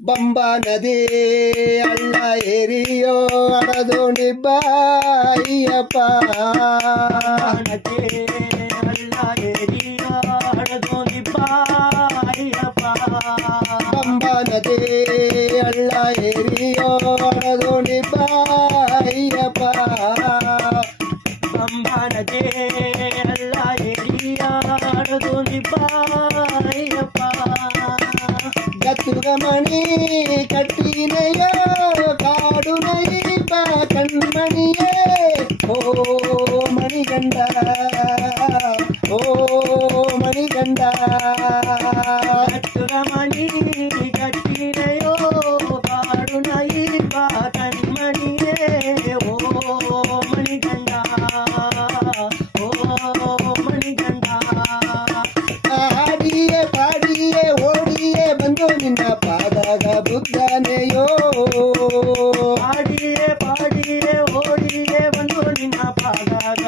ಬಂಬಾ ನದಿ ಹಳ್ಳ ಏರಿಯೋ ಅಡದೋಣಿ ಬಾಯ್ಯಪ್ಪ ನದಿ ಹಳ್ಳ ಏರಿಯೋ ಅಡದೋಣಿ ಬಾಯ್ಯಪ್ಪ ಬಂಬಾ ನದಿ ಹಳ್ಳ ಏರಿಯೋ ಅಡದೋಣಿ ಬಾಯ್ಯಪ್ಪ ಬಂಬಾ ನದಿ ಹಳ್ಳ ಏರಿಯೋ ಅಡದೋಣಿ ಬಾಯ್ಯಪ್ಪ கத்துகமணி கட்டினையோ காடுனை கண்மணியே ஓ மணிகண்டா ஓ மணிகண்டா கத்துகமணி கட்டினையோ காடுனை கண்மணியே ஓ மணிகண்டா ஓ மணிகண்டா ஆடியே பாடியே ஓடியே ಬಂದು ನಿನ್ನ ಪಾದಾಗ ಬುದ್ಧನೆಯೋ ಆಡಿಯೇ ಪಾಡಿಯೇ ಓಡಿಯೇ ಬಂದು ನಿನ್ನ ಪಾದಾಗ